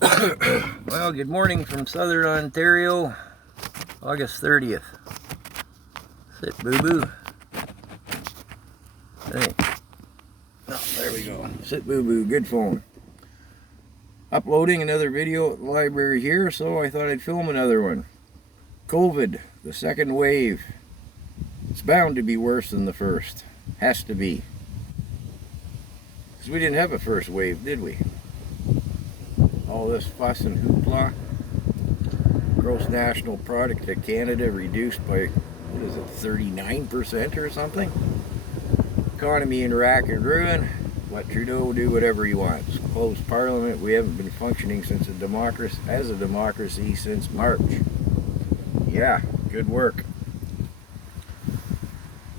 Well, good morning from Southern Ontario, August 30th. Sit, boo-boo. Hey. Oh, there we go. Sit, boo-boo. Good phone. Uploading another video at the library here, so I thought I'd film another one. COVID, the second wave. It's bound to be worse than the first. Has to be. Because we didn't have a first wave, did we? All this fuss and hoopla. Gross national product of Canada reduced by, what is it, 39% or something? Economy in rack and ruin. Let Trudeau do whatever he wants. Closed parliament. We haven't been functioning as a democracy since March. Yeah, good work.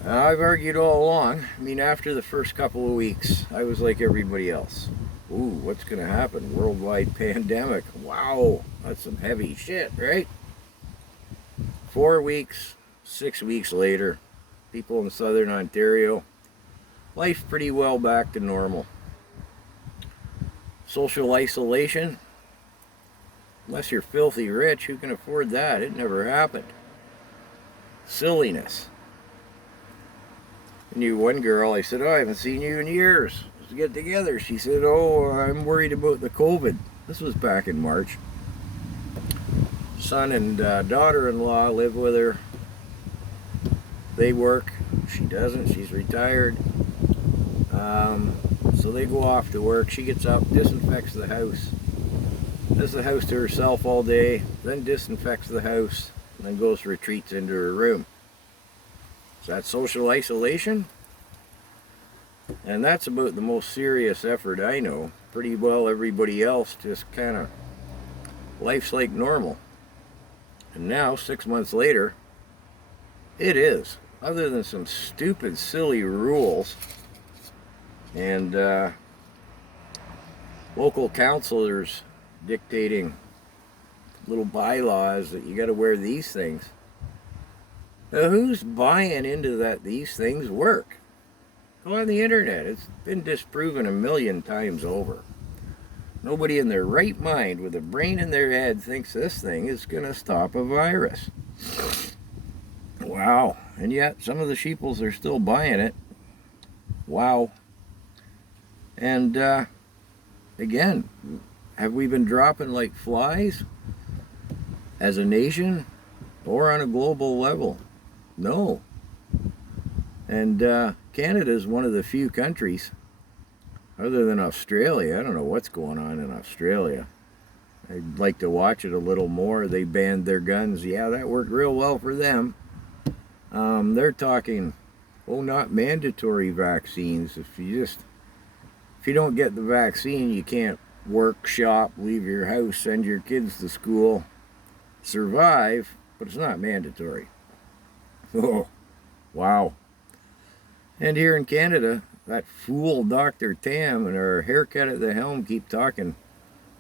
I've argued all along. I mean, after the first couple of weeks, I was like everybody else. Ooh, what's going to happen? Worldwide pandemic. Wow, that's some heavy shit, right? 4 weeks, 6 weeks later, people in Southern Ontario, life pretty well back to normal. Social isolation, unless you're filthy rich, who can afford that? It never happened. Silliness. I knew one girl, I said, oh, I haven't seen you in years. Let's get together. She said, oh, I'm worried about the COVID. This was back in March. Son and daughter-in-law live with her. They work. She doesn't. She's retired. So they go off to work. She gets up, disinfects the house, does the house to herself all day, then disinfects the house, and then goes retreats into her room. Is that social isolation? And that's about the most serious effort I know. Pretty well everybody else just kind of, life's like normal. And now, 6 months later, it is. Other than some stupid, silly rules and local councilors dictating little bylaws that you got to wear these things. Now, who's buying into that these things work? Go on the internet. It's been disproven a million times over. Nobody in their right mind with a brain in their head thinks this thing is going to stop a virus. Wow. And yet, some of the sheeples are still buying it. Wow. And, again, have we been dropping like flies as a nation or on a global level? No. And Canada is one of the few countries, other than Australia. I don't know what's going on in Australia. I'd like to watch it a little more. They banned their guns. Yeah, that worked real well for them. They're talking, oh, not mandatory vaccines. If you don't get the vaccine, you can't work, shop, leave your house, send your kids to school, survive, but it's not mandatory. Oh, wow. And here in Canada, that fool Dr. Tam and her haircut at the helm keep talking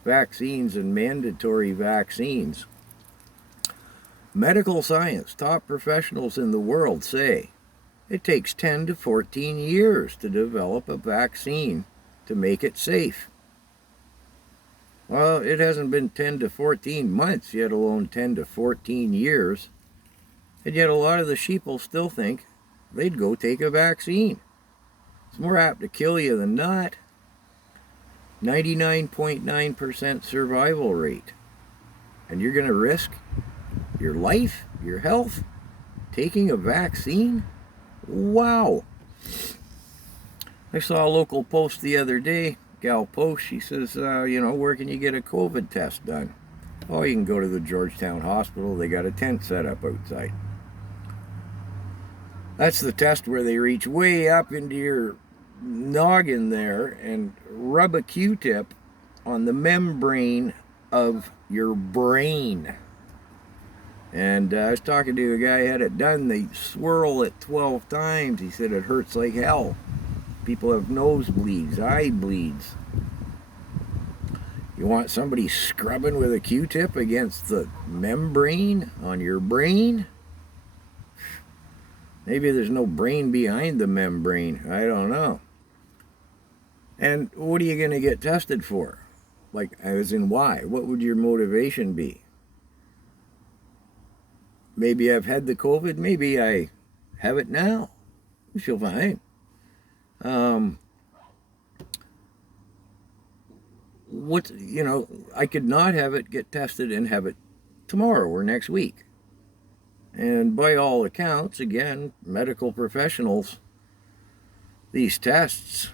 vaccines and mandatory vaccines. Medical science, top professionals in the world say it takes 10 to 14 years to develop a vaccine to make it safe. Well, it hasn't been 10 to 14 months, yet alone 10 to 14 years. And yet a lot of the sheeple still think they'd go take a vaccine. It's more apt to kill you than not. 99.9% survival rate. And you're going to risk your life, your health, taking a vaccine? Wow. I saw a local post the other day, gal post, she says, where can you get a COVID test done? Oh, you can go to the Georgetown Hospital. They got a tent set up outside. That's the test where they reach way up into your noggin there and rub a Q-tip on the membrane of your brain. And I was talking to a guy who had it done. They swirl it 12 times. He said it hurts like hell. People have nosebleeds, eye bleeds. You want somebody scrubbing with a Q-tip against the membrane on your brain? Maybe there's no brain behind the membrane. I don't know. And what are you going to get tested for? Like, as in why? What would your motivation be? Maybe I've had the COVID. Maybe I have it now. I feel fine. I could not have it, get tested, and have it tomorrow or next week. And by all accounts, again, medical professionals, these tests,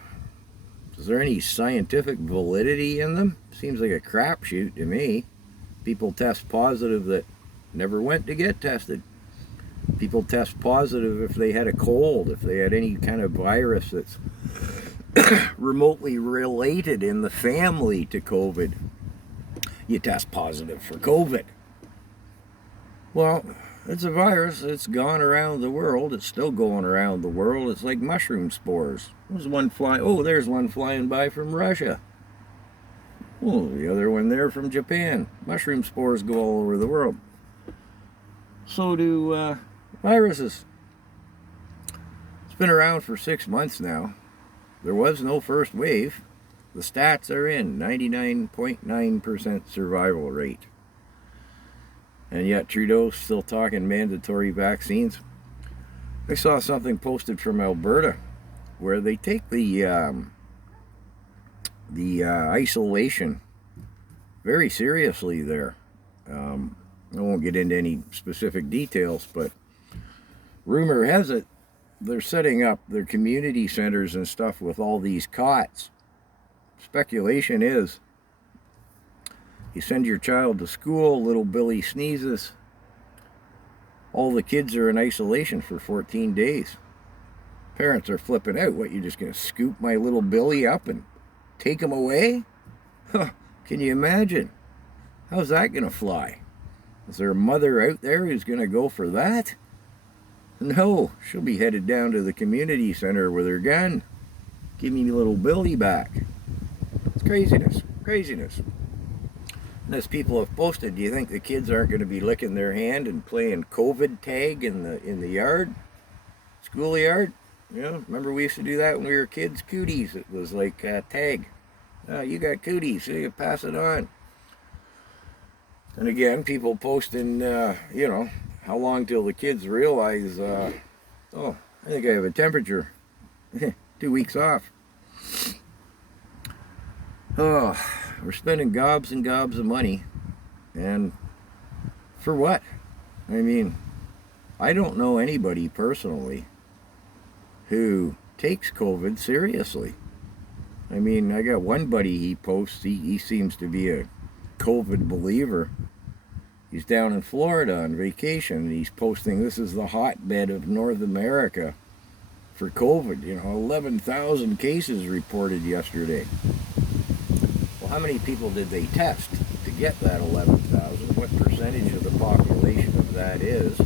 is there any scientific validity in them? Seems like a crapshoot to me. People test positive that never went to get tested. People test positive if they had a cold, if they had any kind of virus that's remotely related in the family to COVID. You test positive for COVID. Well, it's a virus. It's gone around the world. It's still going around the world. It's like mushroom spores. There's one flying. Oh, there's one flying by from Russia. Oh, the other one there from Japan. Mushroom spores go all over the world. So do viruses. It's been around for 6 months now. There was no first wave. The stats are in, 99.9% survival rate. And yet Trudeau's still talking mandatory vaccines. I saw something posted from Alberta where they take the isolation very seriously there. I won't get into any specific details, but rumor has it they're setting up their community centers and stuff with all these cots. Speculation is you send your child to school, little Billy sneezes, all the kids are in isolation for 14 days. Parents are flipping out. What, you're just going to scoop my little Billy up and take him away? Huh, can you imagine? How's that going to fly? Is there a mother out there who's going to go for that? No, she'll be headed down to the community center with her gun. Give me little Billy back. It's craziness, craziness. And as people have posted, do you think the kids aren't going to be licking their hand and playing COVID tag in the yard, schoolyard? You know, remember we used to do that when we were kids? Cooties. It was like tag. You got cooties, so you pass it on. And again, people posting, how long till the kids realize, oh, I think I have a temperature. 2 weeks off. Oh, we're spending gobs and gobs of money. And for what? I mean, I don't know anybody personally who takes COVID seriously. I mean, I got one buddy he posts, he seems to be a COVID believer. He's down in Florida on vacation, and he's posting, this is the hotbed of North America for COVID. 11,000 cases reported yesterday. Well, how many people did they test to get that 11,000? What percentage of the population of that is?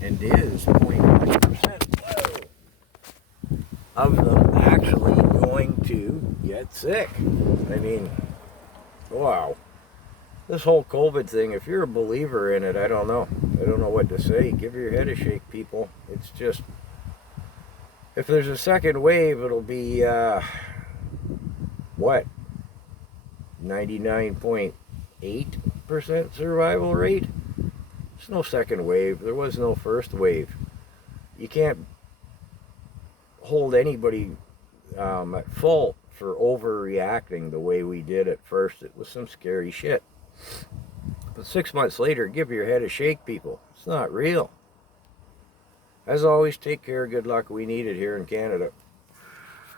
And is 0.1% of them actually going to get sick? I mean, wow. This whole COVID thing, if you're a believer in it, I don't know. I don't know what to say. Give your head a shake, people. It's just, if there's a second wave, it'll be, 99.8% survival rate? There's no second wave. There was no first wave. You can't hold anybody at fault for overreacting the way we did at first. It was some scary shit. But 6 months later, give your head a shake, people. It's not real. As always, take care. Good luck. We need it here in Canada.